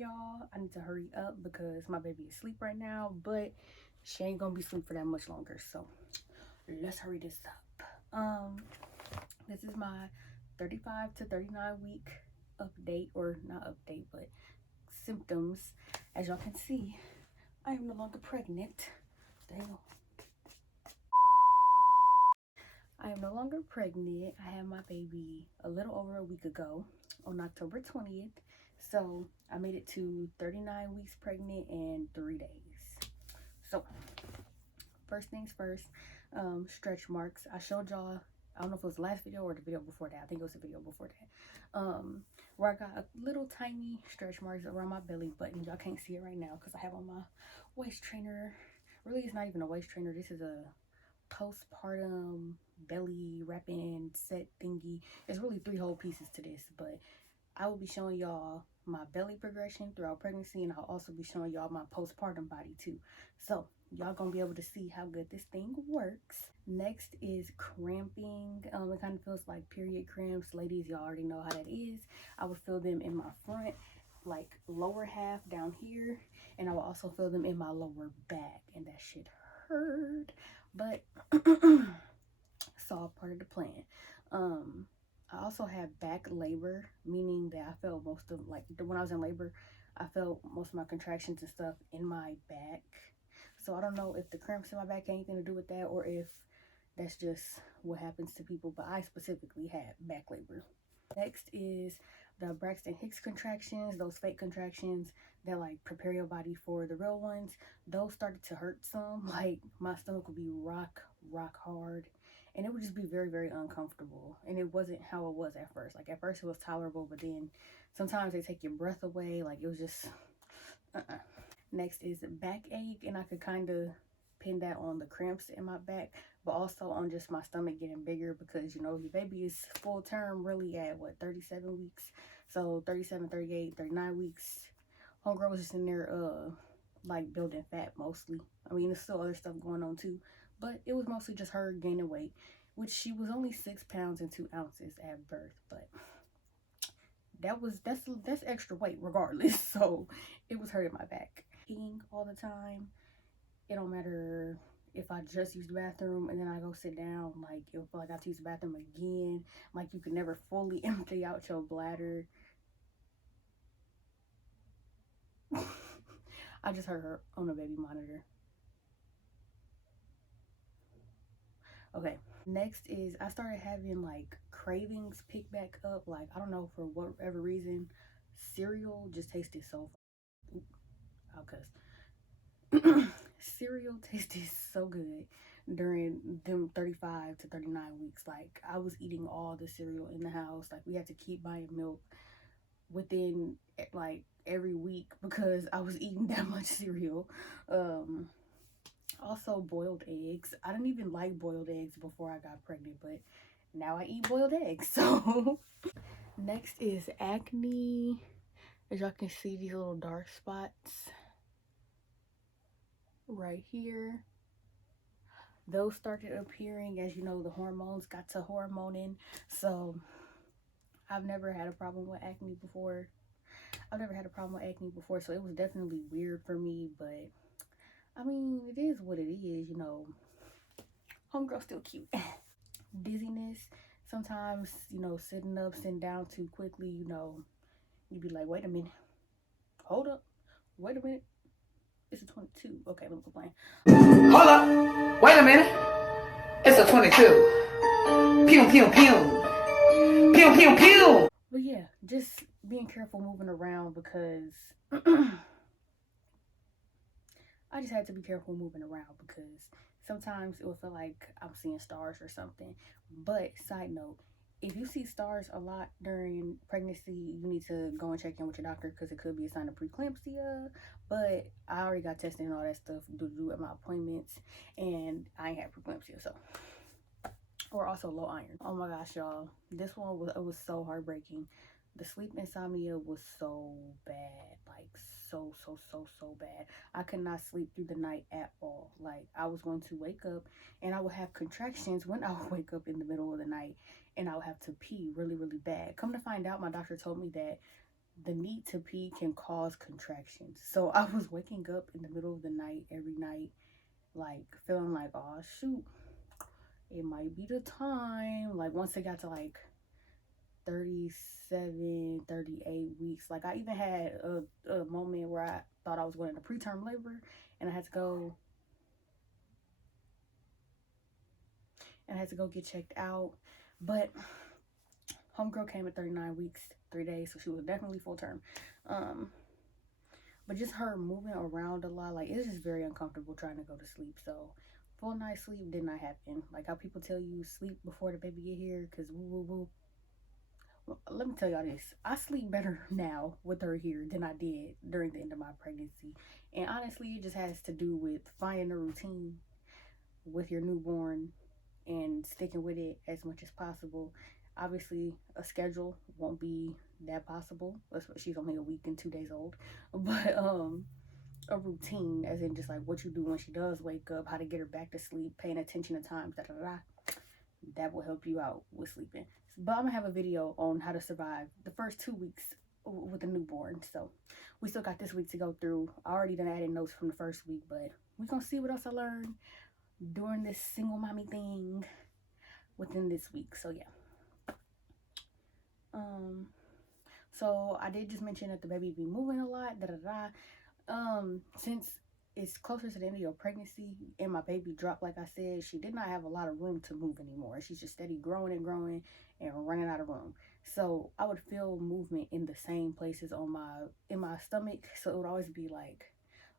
y'all. I need to hurry up because my baby is asleep right now, but she ain't gonna be asleep for that much longer, so let's hurry this up. This is my 35 to 39 week update, or not update, but symptoms. As y'all can see, I am no longer pregnant. Dang. I am no longer pregnant. I had my baby a little over a week ago on October 20th. So I made it to 39 weeks pregnant and 3 days. So first things first, stretch marks. I showed y'all, I don't know if it was the last video or the video before that. I think it was the video before that. Where I got a little tiny stretch marks around my belly button. Y'all can't see it right now because I have on my waist trainer. Really, it's not even a waist trainer. This is a postpartum belly wrapping set thingy. It's really 3 whole pieces to this, but I will be showing y'all my belly progression throughout pregnancy, and I'll also be showing y'all my postpartum body too. So y'all gonna be able to see how good this thing works. Next is cramping. It kind of feels like period cramps. Ladies, y'all already know how that is. I would feel them in my front, like lower half down here, and I will also feel them in my lower back, and that shit hurt, but it's all part of the plan. I also had back labor, meaning that I felt most of, like when I was in labor, I felt most of my contractions and stuff in my back. So I don't know if the cramps in my back had anything to do with that, or if that's just what happens to people, but I specifically had back labor. Next is the Braxton Hicks contractions, those fake contractions that like prepare your body for the real ones. Those started to hurt some. Like my stomach would be rock hard, and it would just be very uncomfortable, and it wasn't how it was at first. Like at first it was tolerable, but then sometimes they take your breath away. Like it was just Next is backache, and I could kind of pin that on the cramps in my back, but also on just my stomach getting bigger, because you know your baby is full term really at what, 37 weeks. So 37, 38, 39 weeks, homegirl was just in there like building fat mostly. I mean, there's still other stuff going on too, but it was mostly just her gaining weight, which she was only 6 pounds and 2 ounces at birth, but that's extra weight regardless. So it was hurting my back. Peeing all the time. It don't matter if I just use the bathroom and then I go sit down, like it feel like I have to use the bathroom again. Like you can never fully empty out your bladder. I just heard her on the baby monitor. Okay, next is I started having like cravings pick back up. Like I don't know, for whatever reason, cereal just tasted so, I'll cuss. Cereal tasted so good during them 35 to 39 weeks. Like I was eating all the cereal in the house. Like we had to keep buying milk within like every week because I was eating that much cereal. Also boiled eggs. I didn't even like boiled eggs before I got pregnant, but now I eat boiled eggs. So next is acne. As y'all can see, these little dark spots right here, those started appearing as, you know, the hormones got to hormoning. So I've never had a problem with acne before. So it was definitely weird for me, but I mean, it is what it is, you know. Homegirl's still cute. Dizziness. Sometimes, you know, sitting up, sitting down too quickly, you know, you'd be like, wait a minute. Hold up. Wait a minute. It's a 22. Okay, let me go playing. Hold up. Wait a minute. It's a 22. Pew, pew, pew. Pew, pew, pew. But yeah, just being careful moving around, because I just had to be careful moving around because sometimes it will feel like I'm seeing stars or something. But side note, if you see stars a lot during pregnancy, you need to go and check in with your doctor, because it could be a sign of preeclampsia. But I already got tested and all that stuff to do at my appointments, and I ain't had preeclampsia, so. Or also low iron. Oh my gosh, y'all, this one was so heartbreaking. The sleep insomnia was so bad, like so bad. I could not sleep through the night at all. Like I was going to wake up and I would have contractions when I would wake up in the middle of the night, and I would have to pee really bad. Come to find out, my doctor told me that the need to pee can cause contractions. So I was waking up in the middle of the night every night, like feeling like, oh shoot, it might be the time. Like once it got to like 37, 38 weeks, like I even had a moment where I thought I was going into preterm labor, and I had to go get checked out. But homegirl came at 39 weeks 3 days, so she was definitely full term. But just her moving around a lot, like it's just very uncomfortable trying to go to sleep. So full night's sleep did not happen. Like how people tell you sleep before the baby get here, because woo woo woo. Well, let me tell y'all this. I sleep better now with her here than I did during the end of my pregnancy. And honestly, it just has to do with finding a routine with your newborn and sticking with it as much as possible. Obviously, a schedule won't be that possible. She's only a week and 2 days old. But a routine, as in just like what you do when she does wake up, how to get her back to sleep, paying attention to times, that will help you out with sleeping. But I'm gonna have a video on how to survive the first 2 weeks with a newborn. So we still got this week to go through. I already done added notes from the first week, but we're gonna see what else I learned during this single mommy thing within this week. So yeah. So I did just mention that the baby be moving a lot, since it's closer to the end of your pregnancy and my baby dropped, like I said, she did not have a lot of room to move anymore. She's just steady growing and growing and running out of room. So I would feel movement in the same places in my stomach. So it would always be like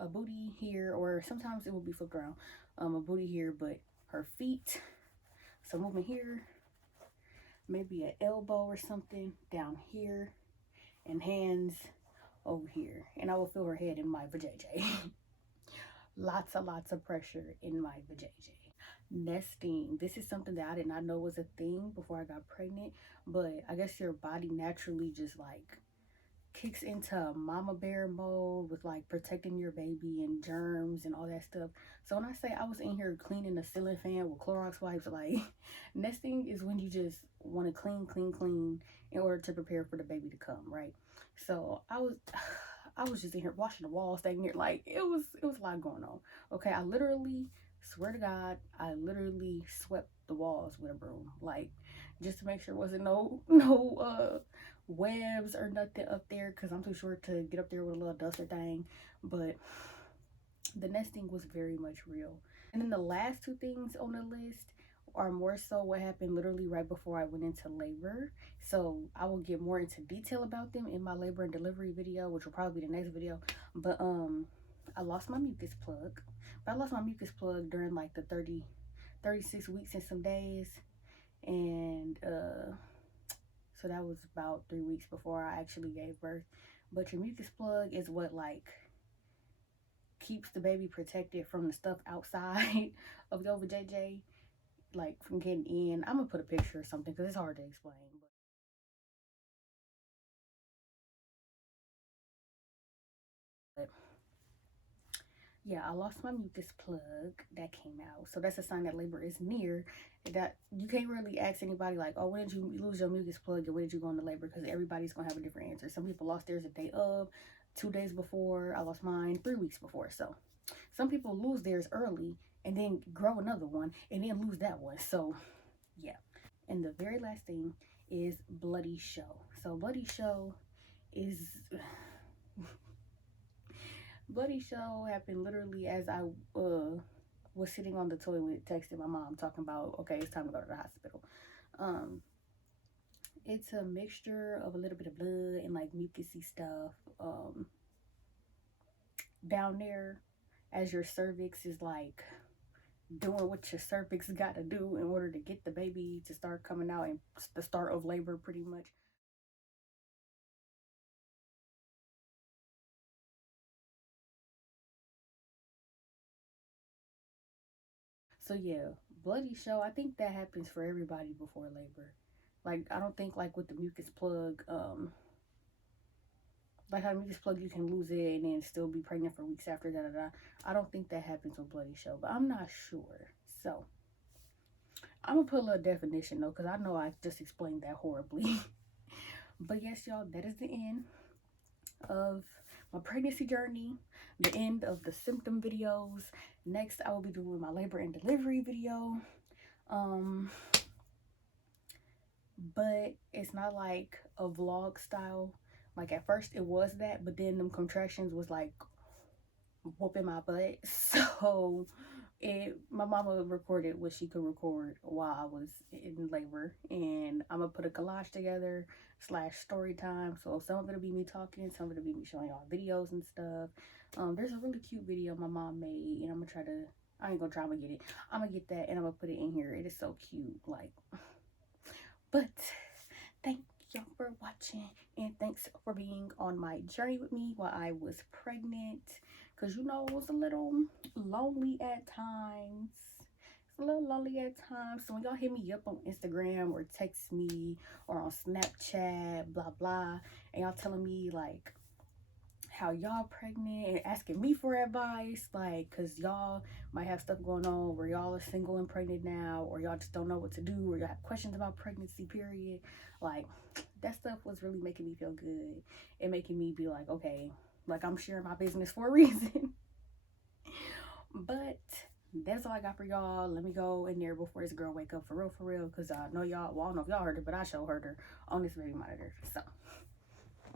a booty here, or sometimes it would be flipped around, a booty here, but her feet, so movement here, maybe an elbow or something down here, and hands over here. And I will feel her head in my vajayjay. lots of pressure in my vajayjay. Nesting. This is something that I did not know was a thing before I got pregnant, but I guess your body naturally just like kicks into mama bear mode with like protecting your baby and germs and all that stuff. So when I say I was in here cleaning the ceiling fan with Clorox wipes, like nesting is when you just want to clean in order to prepare for the baby to come, right? So I was just in here washing the walls, staying here, like it was a lot going on. Okay, I literally swear to God, I literally swept the walls with a broom, like just to make sure there wasn't no webs or nothing up there, because I'm too short to get up there with a little duster thing. But the nesting was very much real. And then the last two things on the list are more so what happened literally right before I went into labor. So I will get more into detail about them in my labor and delivery video, which will probably be the next video. But I lost my mucus plug. But I lost my mucus plug during like the 36 weeks and some days. And so that was about 3 weeks before I actually gave birth. But your mucus plug is what like keeps the baby protected from the stuff outside of your vajayjay, like from getting in. I'm gonna put a picture or something because it's hard to explain. But yeah, I lost my mucus plug. That came out. So that's a sign that labor is near. That you can't really ask anybody like, oh, when did you lose your mucus plug and when did you go into labor? Because everybody's going to have a different answer. Some people lost theirs a day of, 2 days before. I lost mine 3 weeks before. So some people lose theirs early and then grow another one and then lose that one. So yeah. And the very last thing is bloody show. So bloody show is... bloody show happened literally as I was sitting on the toilet texting my mom talking about, okay, it's time to go to the hospital. It's a mixture of a little bit of blood and like mucusy stuff down there, as your cervix is like doing what your cervix got to do in order to get the baby to start coming out and the start of labor pretty much. So yeah, bloody show, I think that happens for everybody before labor. Like I don't think like with the mucus plug, like how the mucus plug you can lose it and then still be pregnant for weeks after that. I don't think that happens with bloody show, but I'm not sure. So I'm gonna put a little definition though, because I know I just explained that horribly. But yes, y'all, that is the end. of my pregnancy journey, the end of the symptom videos. Next, I will be doing my labor and delivery video. But it's not like a vlog style. Like at first it was that, but then them contractions was like whooping my butt. So my mama recorded what she could record while I was in labor, and I'm gonna put a collage together / story time. So some of it'll be me talking, some of it'll be me showing y'all videos and stuff. There's a really cute video my mom made, and I'm gonna try to, I ain't gonna try to get it, I'm gonna get that and I'm gonna put it in here. It is so cute, like. But thank y'all for watching, and thanks for being on my journey with me while I was pregnant, because you know it was a little lonely at times. It's a little lonely at times. So when y'all hit me up on Instagram or text me or on Snapchat, blah blah, and y'all telling me like how y'all pregnant and asking me for advice, like, because y'all might have stuff going on where y'all are single and pregnant now, or y'all just don't know what to do, or y'all have questions about pregnancy, period. Like, that stuff was really making me feel good and making me be like, okay, like I'm sharing my business for a reason. But that's all I got for y'all. Let me go in there before this girl wake up for real, because I know y'all, well, I don't know if y'all heard her, but I sure heard her on this baby monitor. So